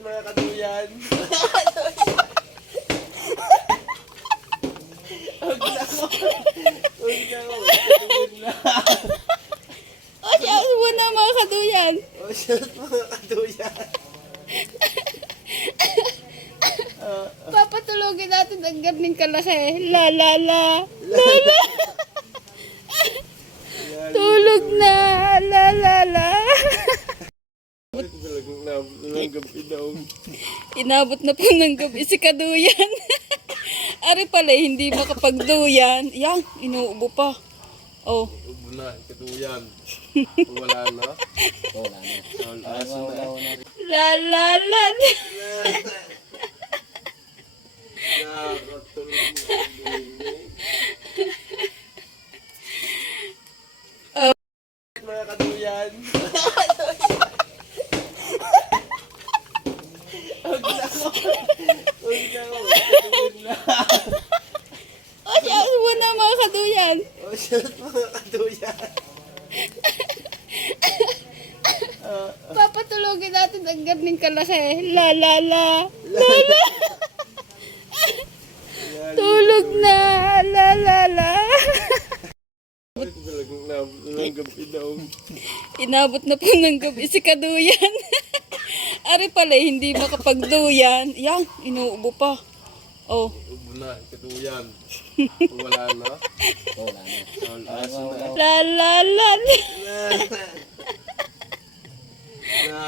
mga kaduyan. Huwag na ako. Huwag na ako. Katuyan na. O, shout mo na mga kaduyan. Oh, shout mga kaduyan. Papatulogin natin ang garning kalaki. La la la. La la. Tulog na. La la la. Talagang gabi daw. Inabot na po ng gabi si kaduyan. Ari pala, hindi makapagduyan. Yan, inuubo pa. Oh. Ubo na, katuyan. Wala na. Wala na. Wala na. La la la. Mga kaduyan. Huwag na ako. Huwag na ako. Katuyan na. O, shout mo na mga kaduyan. Oh, shout mga kaduyan. Papatulogin natin ang garning kalaki. La la la. La la. Tulog na. La la la. Talagang gabi daw. Inabot na po ng gabi si kaduyan. Ari pala, hindi makapagduyan. Yan, inuubo pa. Oh. Ubo na, katuyan. Wala na. Wala na. Wala na. La la la. Na.